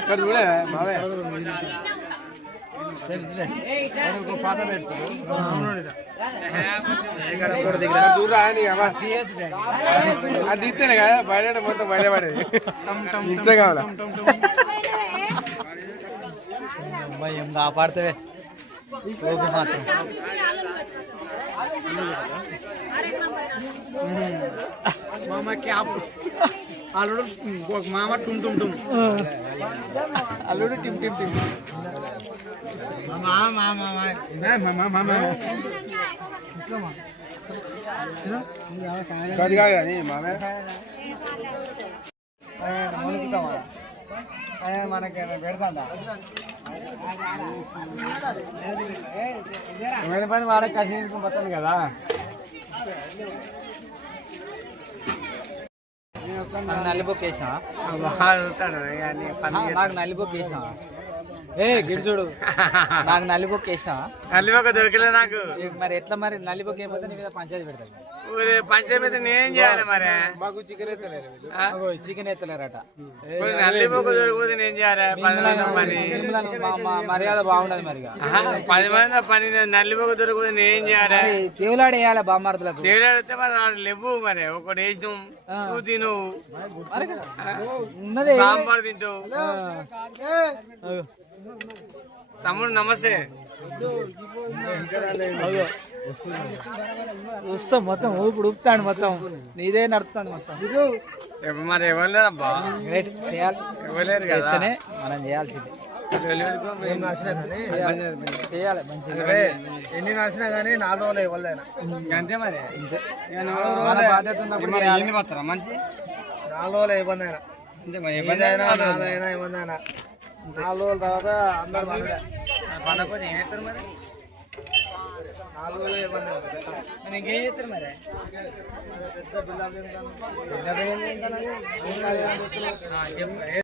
ఇక్కడ చూడే మావే దూరా అది తీస్తేనే కదా బయట మొత్తం బయటపడేది ఇంతే కావాలా ఏం కాపాడుతావే మాత్రం మామకి అల్లుడు మామ టుమ్ టుమ్ టుమ్ అల్లుడు టిమ్ టిమ్ టిమ్ మామే మనకి పెడతా ఏమైనా పని వాడే కసి పోతాను కదా నల్లిబొక్క వేసినా నాకు నల్లిబొక్క వేసినా ఏ గిడుచుడు నాకు నల్లిబొక్క వేసినా నల్లిబొక్క దొరకలే నాకు మరి ఎట్లా మరి నల్లిబొక్క ఏమైతే నీ మీద పంచాయతీ పెడతాను పంచాయతీ నేనేం చేయాలి మరి మాకు చికెన్ ఎత్తలేరు చికెన్ ఎత్తలేరట నల్లిబొక్క దొరికిపోతే నేను చేయాలి మర్యాద బాగుండదు మరి 10 మంది పని నల్లిబొక్క దొరికిపోతే నేనేం చేయాలి దేవులాడు వేయాలి బామ్మార్తలకు దేవులాడితే మరి లేవు మరి ఒకటి వేసినాం నువ్వు తిను సాంబార్ తింటావు తమ్ముడు నమస్తే వస్తా మొత్తం ఊపిడు ఊపుతాడు మొత్తం నీదే నడుపుతాడు మొత్తం మరి ఎవరు లేరబ్బా చేయాలి ఇవ్వలేరు కదా మనం చేయాల్సిందే చేయాలి మంచిగా ఎన్ని నడిచినా కానీ 4 రోజులు ఇవ్వలేనా అంతే మరి బాధ్యత ఉన్నప్పుడు మంచి 4 రోజులు ఇబ్బంది అయినా ఇబ్బంది అయినా ఇబ్బంది అయినా 4 రోజుల తర్వాత అందరు పండకపోతే ఏం చేస్తారు మరి 4 రోజులు ఇబ్బంది ఇంకేం చేస్తారు మరి పెద్ద బిల్లు